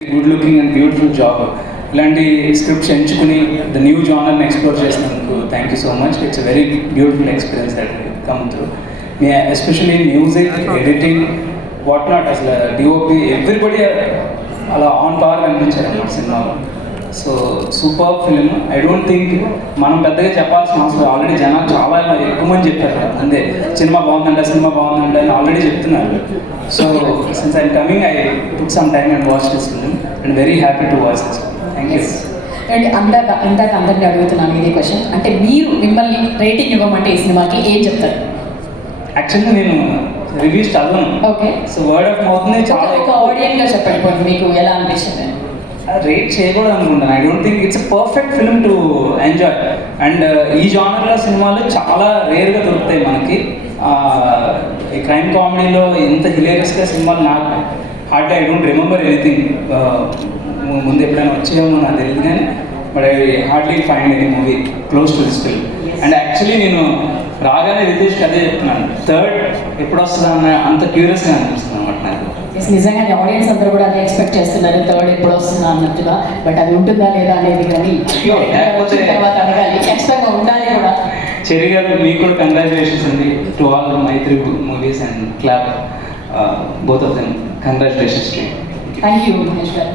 Good looking and beautiful job. ఇలాంటి scripts ఎంచుకుని the new జానర్ని ఎక్స్ప్లోర్ చేసినందుకు thank you so much it's very beautiful experience that come through me especially music editing what not అసలు DOP everybody అలా on power కనిపించారు అన్నమాట సినిమాలో. So super film. I don't think మనం పెద్దగా చెప్పాల్సిన అవసరం ఆల్రెడీ జనాలు చాలా ఎక్కువ మంది చెప్పారు అంతే. సినిమా బాగుందంట సినిమా బాగుందంట అని ఆల్రెడీ చెప్తున్నారు. So since I coming I took some time and watch this film and very happy to watch this thank you and అందాక ఇందాక అందరినీ అడుగుతున్నాను ఇదే క్వశ్చన్ అంటే మీరు మిమ్మల్ని రేటింగ్ ఇవ్వమంటే ఈ సినిమాకి ఏం చెప్తారు? యాక్చువల్లీ నేను రివ్యూస్ చదవను. ఓకే సో వర్డ్ ఆఫ్ మౌత్ని చాలా ఒక ఆడియన్గా చెప్పండి. మీకు ఎలా అనిపించింది రేట్ చేయకూడదు అనుకుంటాను I don't think it's perfect film to enjoy and ఈ జానర్లో సినిమాలు చాలా రేర్గా దొరుకుతాయి మనకి. ఈ క్రైమ్ కామెడీలో ఎంత హిలేరియస్గా సినిమాలు నాకు hard I don't remember anything ముందు ఎప్పుడైనా వచ్చేమో నాకు తెలియదు కానీ but I hardly find any movie close to this film and actually నేను రాగానే రితేష్కి అదే చెప్తున్నాను. థర్డ్ ఎప్పుడు వస్తుందా అన్న అంత క్యూరియస్గా అనిపిస్తుంది. నిజంగా ఆడియన్స్ అందరూ కూడా అదే ఎక్స్పెక్ట్ చేస్తున్నారు థర్డ్ ఎప్పుడు వస్తుందా అన్నట్టుగా. బట్ అది ఉంటుందా లేదా అనేది కానీ తర్వాత అడగాలి ఖచ్చితంగా ఉండాలి కూడా. చెరి గారు మీకు కూడా కంగ్రాచులేషన్స్ అండి. To all my three movies and clap both of them congratulations to thank you Mahesh garu.